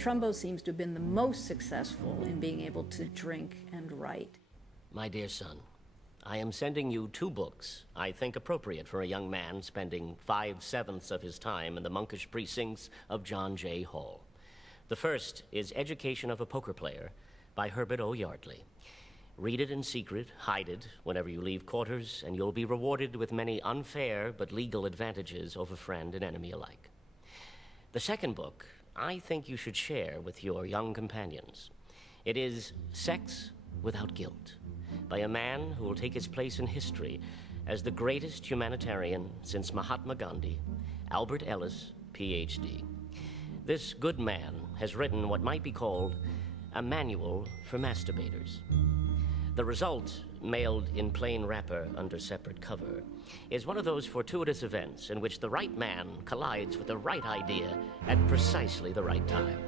Trumbo seems to have been the most successful in being able to drink and write. My dear son, I am sending you 2 books I think appropriate for a young man spending 5/7 of his time in the monkish precincts of John Jay Hall. The first is Education of a Poker Player by Herbert O. Yardley. Read it in secret, hide it whenever you leave quarters, and you'll be rewarded with many unfair but legal advantages over friend and enemy alike. The second book I think you should share with your young companions. It is Sex Without Guilt, by a man who will take his place in history as the greatest humanitarian since Mahatma Gandhi, Albert Ellis, Ph.D. This good man has written what might be called a manual for masturbators. The result, mailed in plain wrapper under separate cover, is one of those fortuitous events in which the right man collides with the right idea at precisely the right time.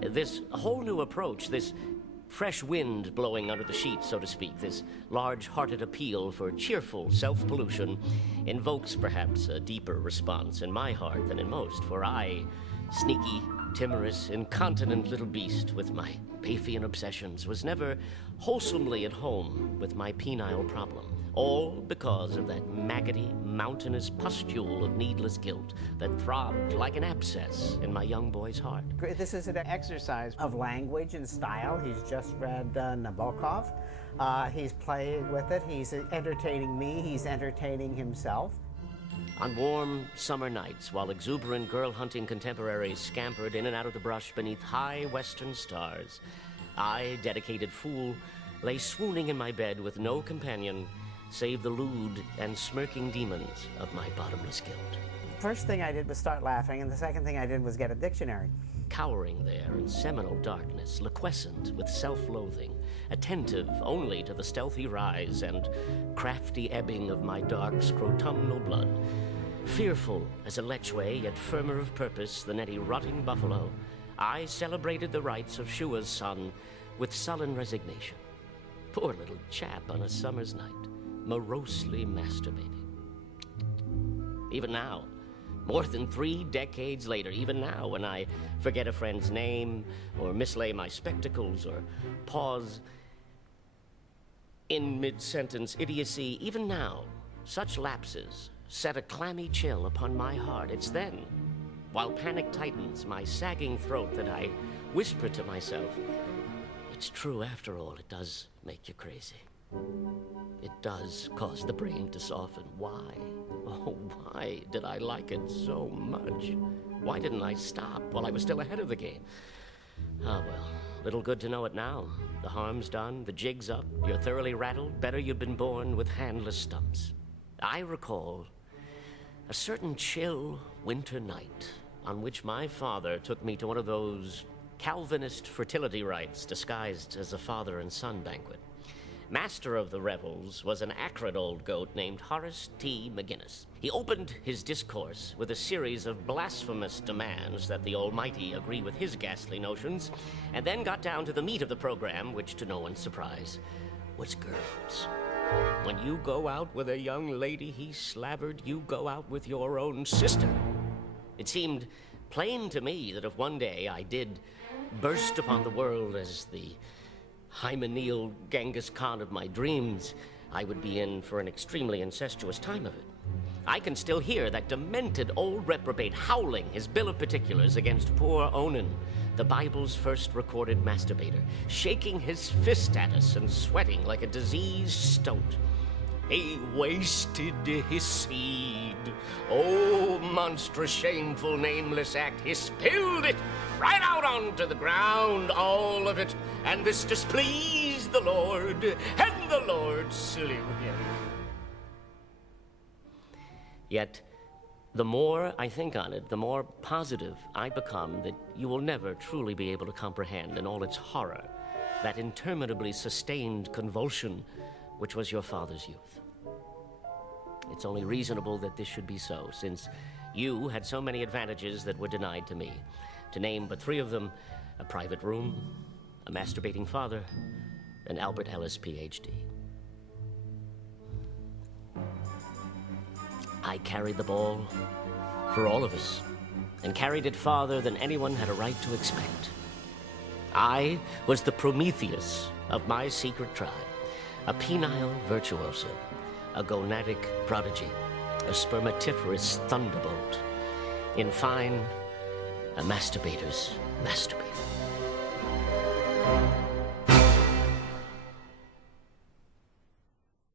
This whole new approach, this fresh wind blowing under the sheets, so to speak, this large-hearted appeal for cheerful self-pollution, invokes perhaps a deeper response in my heart than in most, for I, sneaky, timorous, incontinent little beast with my Paphian obsessions, was never wholesomely at home with my penile problem, all because of that maggoty, mountainous pustule of needless guilt that throbbed like an abscess in my young boy's heart. This is an exercise of language and style. He's just read Nabokov. He's playing with it. He's entertaining me. He's entertaining himself. On warm summer nights, while exuberant girl-hunting contemporaries scampered in and out of the brush beneath high western stars, I, dedicated fool, lay swooning in my bed with no companion save the lewd and smirking demons of my bottomless guilt. First thing I did was start laughing, and the second thing I did was get a dictionary. Cowering there in seminal darkness, liquescent with self-loathing, attentive only to the stealthy rise and crafty ebbing of my dark scrotumnal blood, fearful as a lechwe, yet firmer of purpose than any rotting buffalo, I celebrated the rights of Shua's son with sullen resignation. Poor little chap on a summer's night, morosely masturbating. Even now, more than 3 decades later, even now, when I forget a friend's name, or mislay my spectacles, or pause in mid-sentence idiocy, even now, such lapses set a clammy chill upon my heart. It's then, while panic tightens my sagging throat, that I whisper to myself, it's true after all, it does make you crazy. It does cause the brain to soften. Why? Oh, why did I like it so much? Why didn't I stop while I was still ahead of the game? Ah, well, little good to know it now. The harm's done, the jig's up, you're thoroughly rattled. Better you'd been born with handless stumps. I recall a certain chill winter night on which my father took me to one of those Calvinist fertility rites disguised as a father and son banquet. Master of the revels was an acrid old goat named Horace T. McGinnis. He opened his discourse with a series of blasphemous demands that the Almighty agree with his ghastly notions, and then got down to the meat of the program, which, to no one's surprise, was girls. When you go out with a young lady, he slavered, you go out with your own sister. It seemed plain to me that if one day I did burst upon the world as the hymeneal Genghis Khan of my dreams, I would be in for an extremely incestuous time of it. I can still hear that demented old reprobate howling his bill of particulars against poor Onan, the Bible's first recorded masturbator, shaking his fist at us and sweating like a diseased stoat. He wasted his seed. Oh, monstrous, shameful, nameless act. He spilled it right out onto the ground, all of it. And this displeased the Lord, and the Lord slew him. Yet, the more I think on it, the more positive I become that you will never truly be able to comprehend in all its horror that interminably sustained convulsion which was your father's youth. It's only reasonable that this should be so, since you had so many advantages that were denied to me. To name but 3 of them, a private room, a masturbating father, and Albert Ellis, Ph.D. I carried the ball for all of us, and carried it farther than anyone had a right to expect. I was the Prometheus of my secret tribe, a penile virtuoso, a gonadic prodigy, a spermatiferous thunderbolt. In fine, a masturbator's masturbator.